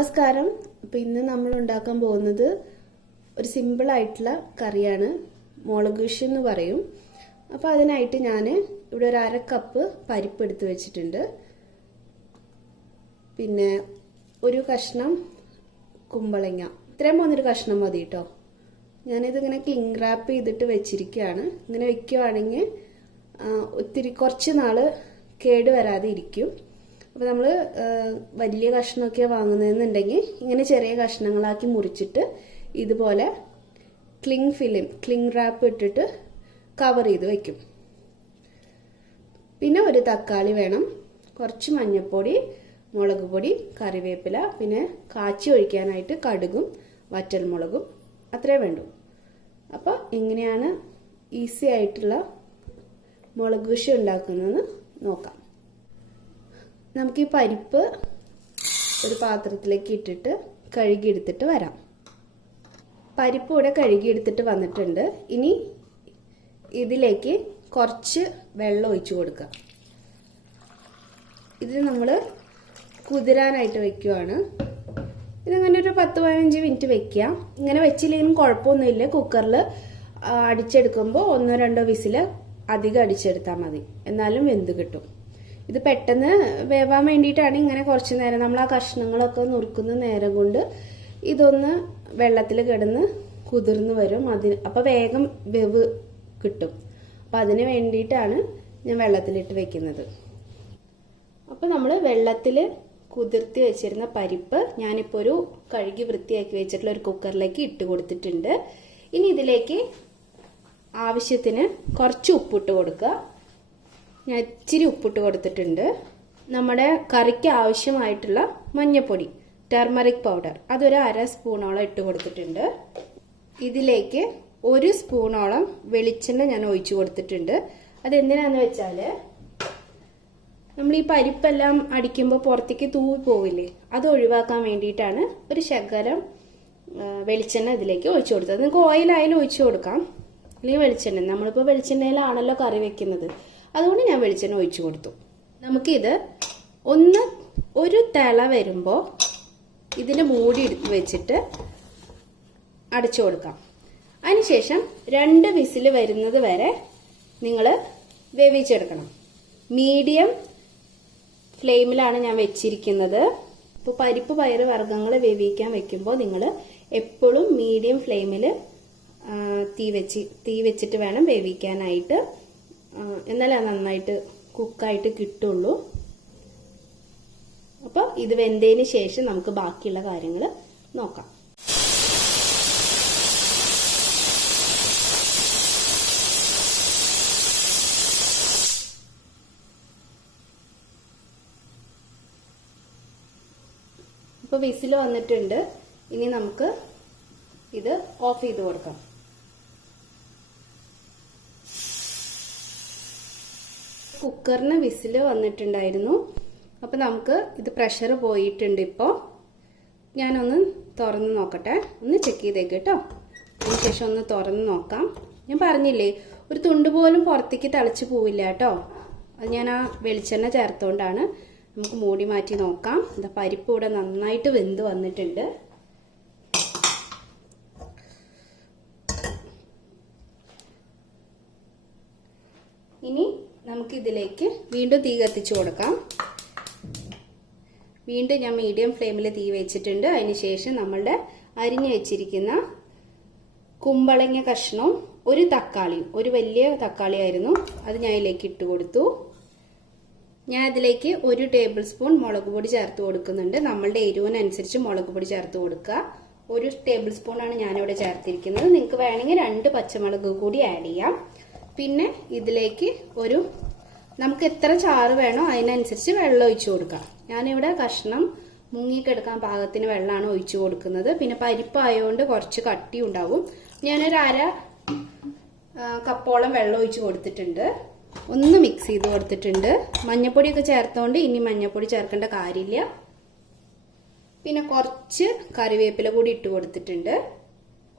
നമസ്കാരം. അപ്പോൾ ഇന്ന് നമ്മൾ ഉണ്ടാക്കാൻ പോകുന്നത് ഒരു സിമ്പിൾ ആയിട്ടുള്ള കറിയാണ്. മുളകുശി എന്ന് പറയും. അപ്പോൾ അതിനായിട്ട് ഞാൻ ഇവിടെ ഒരു 1/2 കപ്പ് പരിപ്പ് എടുത്ത് വെച്ചിട്ടുണ്ട്. പിന്നെ ഒരു കഷ്ണം കുമ്പളങ്ങ, ഇത്രയും പോകുന്നൊരു കഷ്ണം മതി കേട്ടോ. ഞാനിതിങ്ങനെ ക്ലിംഗ് റാപ്പ് ചെയ്തിട്ട് വെച്ചിരിക്കുകയാണ്. ഇങ്ങനെ വെക്കുകയാണെങ്കിൽ ഒത്തിരി കുറച്ച് നാൾ കേട് വരാതെ ഇരിക്കും. അപ്പോൾ നമ്മൾ വലിയ കഷ്ണമൊക്കെ വാങ്ങുന്നതെന്നുണ്ടെങ്കിൽ ഇങ്ങനെ ചെറിയ കഷ്ണങ്ങളാക്കി മുറിച്ചിട്ട് ഇതുപോലെ ക്ലിംഗ് റാപ്പ് ഇട്ടിട്ട് കവർ ചെയ്ത് വയ്ക്കും. പിന്നെ ഒരു തക്കാളി വേണം, കുറച്ച് മഞ്ഞൾപ്പൊടി, മുളക് പൊടി, കറിവേപ്പില, പിന്നെ കാച്ചി ഒഴിക്കാനായിട്ട് കടുകും വറ്റൽമുളകും, അത്രേ വേണ്ടൂ. അപ്പോൾ എങ്ങനെയാണ് ഈസി ആയിട്ടുള്ള മുളകുശി ഉണ്ടാക്കുന്നതെന്ന് നോക്കാം. നമുക്ക് ഈ പരിപ്പ് ഒരു പാത്രത്തിലേക്ക് ഇട്ടിട്ട് കഴുകിയെടുത്തിട്ട് വരാം. പരിപ്പ് ഇവിടെ കഴുകിയെടുത്തിട്ട് വന്നിട്ടുണ്ട്. ഇനി ഇതിലേക്ക് കുറച്ച് വെള്ളം ഒഴിച്ചു കൊടുക്കുക. ഇത് നമ്മൾ കുതിരാനായിട്ട് വെക്കുവാണ്. ഇതിങ്ങനെ ഒരു 10-15 മിനിറ്റ് വെക്കുക. ഇങ്ങനെ വെച്ചില്ലെങ്കിലും കുഴപ്പമൊന്നുമില്ല. കുക്കറിൽ അടിച്ചെടുക്കുമ്പോൾ 1-2 വിസിൽ അധികം അടിച്ചെടുത്താൽ മതി, എന്നാലും വെന്ത് കിട്ടും. ഇത് പെട്ടെന്ന് വേവാൻ വേണ്ടിയിട്ടാണ് ഇങ്ങനെ കുറച്ച് നേരം. നമ്മൾ ആ കഷ്ണങ്ങളൊക്കെ നുറുക്കുന്ന നേരം കൊണ്ട് ഇതൊന്ന് വെള്ളത്തിൽ കിടന്ന് കുതിർന്ന് വരും. അപ്പോൾ വേഗം വേവ് കിട്ടും. അപ്പം അതിന് വേണ്ടിയിട്ടാണ് ഞാൻ വെള്ളത്തിലിട്ട് വെക്കുന്നത്. അപ്പോൾ നമ്മൾ വെള്ളത്തിൽ കുതിർത്തി വെച്ചിരുന്ന പരിപ്പ് ഞാനിപ്പോൾ ഒരു കഴുകി വൃത്തിയാക്കി വെച്ചിട്ടുള്ള ഒരു കുക്കറിലേക്ക് ഇട്ട് കൊടുത്തിട്ടുണ്ട്. ഇനി ഇതിലേക്ക് ആവശ്യത്തിന് കുറച്ച് ഉപ്പിട്ട് കൊടുക്കുക. ഞാൻ ഇച്ചിരി ഉപ്പിട്ട് കൊടുത്തിട്ടുണ്ട്. നമ്മുടെ കറിക്ക് ആവശ്യമായിട്ടുള്ള മഞ്ഞൾപ്പൊടി, ടർമറിക് പൗഡർ, അതൊരു 1/2 സ്പൂണോളം ഇട്ട് കൊടുത്തിട്ടുണ്ട്. ഇതിലേക്ക് 1 സ്പൂണോളം വെളിച്ചെണ്ണ ഞാൻ ഒഴിച്ചു കൊടുത്തിട്ടുണ്ട്. അതെന്തിനാന്ന് വെച്ചാൽ നമ്മൾ ഈ പരിപ്പെല്ലാം അടിക്കുമ്പോൾ പുറത്തേക്ക് തൂവി പോവില്ലേ, അത് ഒഴിവാക്കാൻ വേണ്ടിയിട്ടാണ് ഒരു ശകലം വെളിച്ചെണ്ണ ഇതിലേക്ക് ഒഴിച്ചു കൊടുത്തത്. നിങ്ങൾക്ക് ഓയിലായാലും ഒഴിച്ചു കൊടുക്കാം, അല്ലെങ്കിൽ വെളിച്ചെണ്ണ. നമ്മളിപ്പോൾ വെളിച്ചെണ്ണയിലാണല്ലോ കറി വെക്കുന്നത്, അതുകൊണ്ട് ഞാൻ വെളിച്ചെണ്ണ ഒഴിച്ചു കൊടുത്തു. നമുക്കിത് ഒരു തിള വരുമ്പോൾ ഇതിന് മൂടി എടുത്ത് വെച്ചിട്ട് അടച്ചു കൊടുക്കാം. അതിനുശേഷം 2 വിസിൽ വരുന്നത് വരെ നിങ്ങൾ വേവിച്ചെടുക്കണം. മീഡിയം ഫ്ലെയിമിലാണ് ഞാൻ വെച്ചിരിക്കുന്നത്. ഇപ്പോൾ പരിപ്പ് പയറ് വർഗ്ഗങ്ങൾ വേവിക്കാൻ വെക്കുമ്പോൾ നിങ്ങൾ എപ്പോഴും മീഡിയം ഫ്ലെയിമിൽ തീ വെച്ചിട്ട് വേണം വേവിക്കാനായിട്ട്. എന്നാലേ നന്നായിട്ട് കുക്കായിട്ട് കിട്ടുള്ളൂ. അപ്പോൾ ഇത് വെന്തതിന് ശേഷം നമുക്ക് ബാക്കിയുള്ള കാര്യങ്ങൾ നോക്കാം. ഇപ്പോൾ വിസിൽ വന്നിട്ടുണ്ട്. ഇനി നമുക്ക് ഇത് ഓഫ് ചെയ്ത് കൊടുക്കാം. കുക്കറിന് വിസിൽ വന്നിട്ടുണ്ടായിരുന്നു. അപ്പോൾ നമുക്ക് ഇത് പ്രഷർ പോയിട്ടുണ്ട്. ഇപ്പോൾ ഞാനൊന്ന് തുറന്ന് നോക്കട്ടെ, ഒന്ന് ചെക്ക് ചെയ്തേക്ക് കേട്ടോ. അതിനുശേഷം ഒന്ന് തുറന്ന് നോക്കാം. ഞാൻ പറഞ്ഞില്ലേ, ഒരു തുണ്ട് പോലും പുറത്തേക്ക് തിളച്ച് പോവില്ല കേട്ടോ. അത് ഞാൻ ആ വെളിച്ചെണ്ണ ചേർത്തുകൊണ്ടാണ്. നമുക്ക് മൂടി മാറ്റി നോക്കാം. എന്താ പരിപ്പ് ഇവിടെ നന്നായിട്ട് വെന്ത് വന്നിട്ടുണ്ട്. ഇനി നമുക്കിതിലേക്ക് വീണ്ടും തീ കത്തിച്ചു കൊടുക്കാം. വീണ്ടും ഞാൻ മീഡിയം ഫ്ലെയിമിൽ തീ വെച്ചിട്ടുണ്ട്. അതിനുശേഷം നമ്മളുടെ അരിഞ്ഞു വെച്ചിരിക്കുന്ന കുമ്പളങ്ങ കഷ്ണവും ഒരു തക്കാളിയും, ഒരു വലിയ തക്കാളി ആയിരുന്നു, അത് ഞാൻ ഇതിലേക്ക് ഇട്ട് കൊടുത്തു. ഞാൻ ഇതിലേക്ക് 1 ടേബിൾ സ്പൂൺ മുളക് പൊടി ചേർത്ത് കൊടുക്കുന്നുണ്ട്. നമ്മളുടെ എരിവിനനുസരിച്ച് മുളക് പൊടി ചേർത്ത് കൊടുക്കുക. 1 ടേബിൾ സ്പൂണാണ് ഞാനിവിടെ ചേർത്തിരിക്കുന്നത്. നിങ്ങൾക്ക് വേണമെങ്കിൽ 2 പച്ചമുളക് കൂടി ആഡ് ചെയ്യാം. പിന്നെ ഇതിലേക്ക് നമുക്ക് എത്ര ചാറ് വേണോ അതിനനുസരിച്ച് വെള്ളം ഒഴിച്ചു കൊടുക്കാം. ഞാനിവിടെ കഷ്ണം മുങ്ങിക്കെടുക്കാൻ പാകത്തിന് വെള്ളമാണ് ഒഴിച്ചു കൊടുക്കുന്നത്. പിന്നെ പരിപ്പായതുകൊണ്ട് കുറച്ച് കട്ടി ഉണ്ടാവും. ഞാനൊരു 1/2 കപ്പോളം വെള്ളം ഒഴിച്ചു കൊടുത്തിട്ടുണ്ട്. ഒന്ന് മിക്സ് ചെയ്ത് കൊടുത്തിട്ടുണ്ട്. മഞ്ഞൾപ്പൊടിയൊക്കെ ചേർത്തോണ്ട് ഇനി മഞ്ഞൾപ്പൊടി ചേർക്കേണ്ട കാര്യമില്ല. പിന്നെ കുറച്ച് കറിവേപ്പില കൂടി ഇട്ട് കൊടുത്തിട്ടുണ്ട്.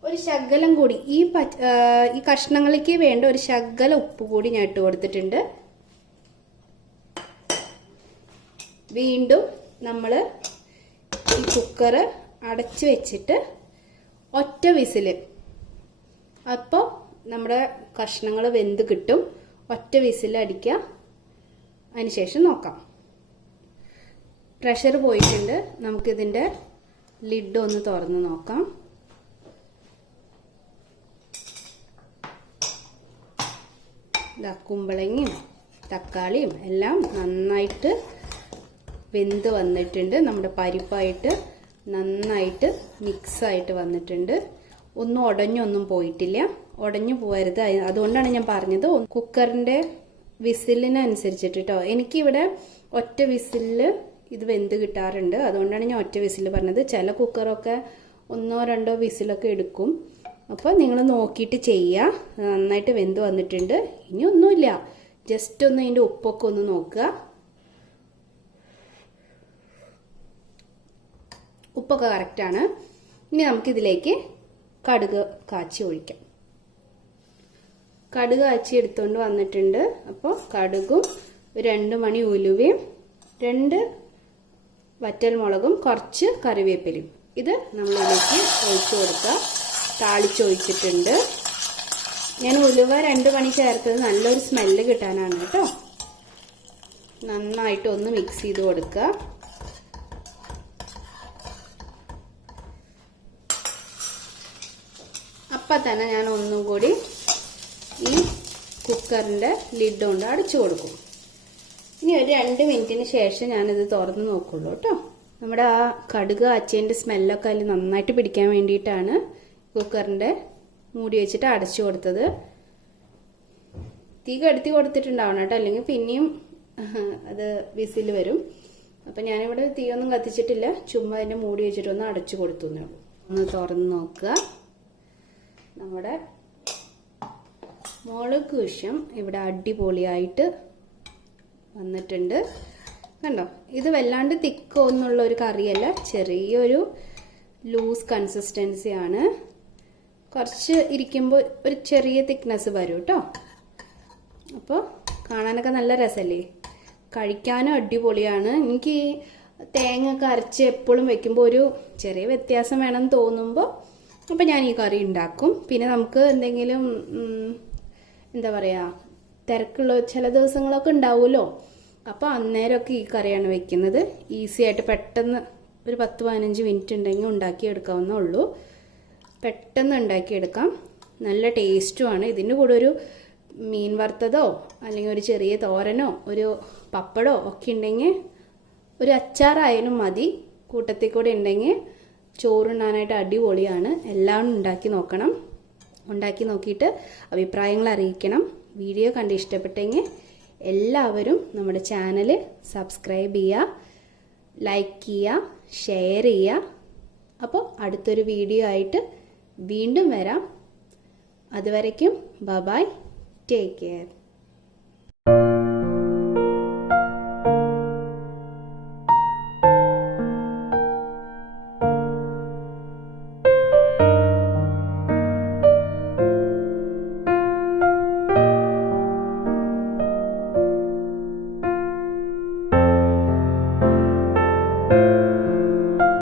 ഒരു ശകലം കൂടി ഈ കഷ്ണങ്ങളിലേക്ക് വേണ്ട ഒരു ശകലം ഉപ്പ് കൂടി ഞാൻ ഇട്ട് കൊടുത്തിട്ടുണ്ട്. വീണ്ടും നമ്മൾ ഈ കുക്കർ അടച്ചു വെച്ചിട്ട് ഒറ്റ വിസിൽ, അപ്പോൾ നമ്മുടെ കഷ്ണങ്ങൾ വെന്ത് കിട്ടും. ഒറ്റ വിസിൽ അടിക്കുക. അതിനുശേഷം നോക്കാം. പ്രഷർ പോയിട്ടുണ്ട്. നമുക്കിതിൻ്റെ ലിഡ് ഒന്ന് തുറന്ന് നോക്കാം. കുമ്പളങ്ങയും തക്കാളിയും എല്ലാം നന്നായിട്ട് വെന്ത് വന്നിട്ടുണ്ട്. നമ്മുടെ പരിപ്പായിട്ട് നന്നായിട്ട് മിക്സായിട്ട് വന്നിട്ടുണ്ട്. ഒന്നും ഉടഞ്ഞൊന്നും പോയിട്ടില്ല. ഉടഞ്ഞു പോകരുത്. അതുകൊണ്ടാണ് ഞാൻ പറഞ്ഞത് കുക്കറിൻ്റെ വിസിലിനനുസരിച്ചിട്ട് കേട്ടോ. എനിക്കിവിടെ ഒറ്റ വിസിലിൽ ഇത് വെന്ത് കിട്ടാറുണ്ട്. അതുകൊണ്ടാണ് ഞാൻ ഒറ്റ വിസിൽ പറഞ്ഞത്. ചില കുക്കറൊക്കെ 1-2 വിസിലൊക്കെ എടുക്കും. അപ്പോൾ നിങ്ങൾ നോക്കിയിട്ട് ചെയ്യുക. നന്നായിട്ട് വെന്ത് വന്നിട്ടുണ്ട്. ഇനി ഒന്നുമില്ല, ജസ്റ്റ് ഒന്ന് അതിൻ്റെ ഉപ്പൊക്കെ ഒന്ന് നോക്കുക. ഉപ്പൊക്കെ കറക്റ്റാണ്. ഇനി നമുക്കിതിലേക്ക് കടുക് കാച്ചി ഒഴിക്കാം. കടുക് കാച്ചി എടുത്തുകൊണ്ട് വന്നിട്ടുണ്ട്. അപ്പോൾ കടുകും 2 മണി ഉലുവയും 2 വറ്റൽമുളകും കുറച്ച് കറിവേപ്പിലയും ഇത് നമ്മളിതിലേക്ക് ഒഴിച്ചു കൊടുക്കുക. താളിച്ചൊഴിച്ചിട്ടുണ്ട്. ഞാൻ ഉലുവ 2 മണി ചേർത്തത് നല്ലൊരു സ്മെല്ല് കിട്ടാനാണ് കേട്ടോ. നന്നായിട്ട് ഒന്ന് മിക്സ് ചെയ്ത് കൊടുക്കുക. അപ്പം തന്നെ ഞാൻ ഒന്നും കൂടി ഈ കുക്കറിൻ്റെ ലിഡ് കൊണ്ട് അടച്ചു കൊടുക്കും. ഇനി ഒരു 2 മിനിറ്റിന് ശേഷം ഞാനിത് തുറന്ന് നോക്കുള്ളൂ കേട്ടോ. നമ്മുടെ ആ കടുക് അച്ചേൻ്റെ സ്മെല്ലൊക്കെ അതിൽ നന്നായിട്ട് പിടിക്കാൻ വേണ്ടിയിട്ടാണ് കുക്കറിൻ്റെ മൂടി വെച്ചിട്ട് അടച്ചു കൊടുത്തത്. തീ കെടുത്തി കൊടുത്തിട്ടുണ്ടാവണം കേട്ടോ, അല്ലെങ്കിൽ പിന്നെയും അത് വിസിൽ വരും. അപ്പം ഞാനിവിടെ തീയൊന്നും കത്തിച്ചിട്ടില്ല. ചുമ്മാ അതിൻ്റെ മൂടി വെച്ചിട്ടൊന്ന് അടച്ചു കൊടുത്തു. ഒന്ന് തുറന്ന് നോക്കുക. നമ്മുടെ മുളക് വിഷം ഇവിടെ അടിപൊളിയായിട്ട് വന്നിട്ടുണ്ട്. കണ്ടോ, ഇത് വല്ലാണ്ട് തിക്കോ എന്നുള്ള ഒരു കറിയല്ല, ചെറിയൊരു ലൂസ് കൺസിസ്റ്റൻസിയാണ്. കുറച്ച് ഇരിക്കുമ്പോൾ ഒരു ചെറിയ തിക്നെസ് വരും കേട്ടോ. അപ്പോൾ കാണാനൊക്കെ നല്ല രസമല്ലേ, കഴിക്കാനും അടിപൊളിയാണ്. എനിക്ക് തേങ്ങ ഒക്കെ അരച്ച് എപ്പോഴും വെക്കുമ്പോൾ ഒരു ചെറിയ വ്യത്യാസം വേണമെന്ന് തോന്നുമ്പോൾ അപ്പോൾ ഞാൻ ഈ കറി ഉണ്ടാക്കും. പിന്നെ നമുക്ക് എന്തെങ്കിലും എന്താ പറയുക, തിരക്കുള്ള ചില ദിവസങ്ങളൊക്കെ ഉണ്ടാവുമല്ലോ, അപ്പോൾ അന്നേരമൊക്കെ ഈ കറിയാണ് വെക്കുന്നത്. ഈസി ആയിട്ട് പെട്ടെന്ന് ഒരു 10-15 മിനിറ്റ് ഉണ്ടെങ്കിൽ ഉണ്ടാക്കിയെടുക്കാവുന്നേ ഉള്ളൂ. പെട്ടെന്ന് ഉണ്ടാക്കിയെടുക്കാം. നല്ല ടേസ്റ്റുമാണ്. ഇതിൻ്റെ കൂടെ ഒരു മീൻ വറുത്തതോ അല്ലെങ്കിൽ ഒരു ചെറിയ തോരനോ ഒരു പപ്പടോ ഒക്കെ ഉണ്ടെങ്കിൽ, ഒരു അച്ചാറായാലും മതി കൂട്ടത്തിൽ കൂടെ ഉണ്ടെങ്കിൽ ചോറുണ്ണാനായിട്ട് അടിപൊളിയാണ്. എല്ലാം ഉണ്ടാക്കി നോക്കണം. ഉണ്ടാക്കി നോക്കിയിട്ട് അഭിപ്രായങ്ങൾ അറിയിക്കണം. വീഡിയോ കണ്ട് ഇഷ്ടപ്പെട്ടെങ്കിൽ എല്ലാവരും നമ്മുടെ ചാനൽ സബ്സ്ക്രൈബ് ചെയ്യുക, ലൈക്ക് ചെയ്യുക, ഷെയർ ചെയ്യുക. അപ്പോൾ അടുത്തൊരു വീഡിയോ ആയിട്ട് വീണ്ടും വരാം. അതുവരയ്ക്കും ബൈ ബൈ, ടേക്ക് കെയർ.